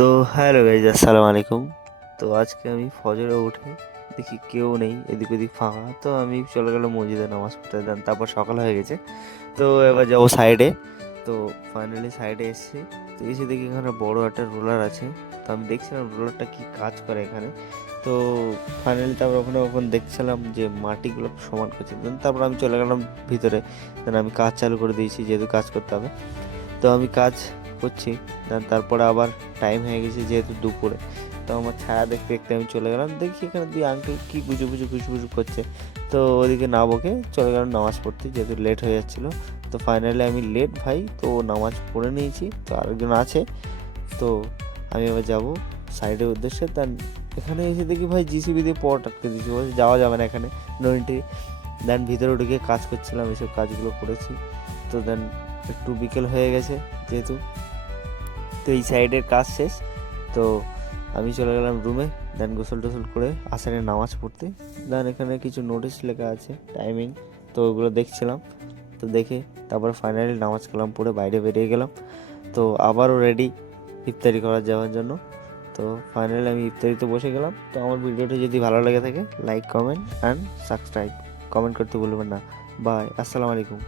তো hello guys, আসসালামু আলাইকুম। তো আজকে আমি ফজরে উঠে দেখি কেউ নেই, এদিক ওদিক ফাঁকা। তো আমি চলে গেলাম মসজিদে নামাজ পড়তে দেন, তারপর সকাল হয়ে গেছে। তো এবার যাবো সাইডে। তো ফাইনালি সাইডে এসেছি। তো এসে দেখি এখানে বড় একটা রোলার আছে। তো আমি দেখছিলাম রোলারটা কি কাজ করে এখানে। তো ফাইনালি তারপর ওখানে দেখছিলাম যে মাটিগুলো সমান করছে। দেন তারপর আমি চলে গেলাম ভিতরে। দেন আমি কাজ চালু করে দিয়েছি, যেহেতু কাজ করতে হবে। তো আমি কাজ করছি। দেন তারপরে আবার টাইম হয়ে গেছে যেহেতু দুপুরে। তো আমার ছায়া দেখতে দেখতে আমি চলে গেলাম, দেখি এখানে দুই আঙ্কেল কী গুজু করছে। তো ওদিকে না বকে চলে গেলাম নামাজ পড়তে, যেহেতু লেট হয়ে যাচ্ছিলো। তো ফাইনালি আমি লেট ভাই, তো নামাজ পড়ে নিয়েছি। তো আরেকজন আছে। তো আমি এবার যাবো সাইডের উদ্দেশ্যে। দেন এখানে এসে দেখি ভাই জিসিবি দিয়ে পট আটকে দিয়েছি, বলছে যাওয়া যাবে না এখানে, নো এন্ট্রি। দেন ভিতরে ঢুকে কাজ করছিলাম, এসব কাজগুলো করেছি। তো দেন একটু বিকেল হয়ে গেছে যেহেতু। তো এই সাইডের কাজ শেষ। তো আমি চলে গেলাম রুমে। দেন গোসল টোসল করে আসরে নামাজ পড়তে। দেন এখানে কিছু নোটিশ লেখা আছে, টাইমিং। তো ওগুলো দেখছিলাম। তো দেখে তারপর ফাইনালি নামাজ কালাম পড়ে বাইরে বেরিয়ে গেলাম। তো আবারও রেডি ইফতারি করার যাওয়ার জন্য। তো ফাইনালি আমি ইফতারিতে বসে গেলাম। তো আমার ভিডিওটা যদি ভালো লেগে থাকে, like comment and subscribe, comment করতে ভুলবেন না। বাই, আসসালামু আলাইকুম।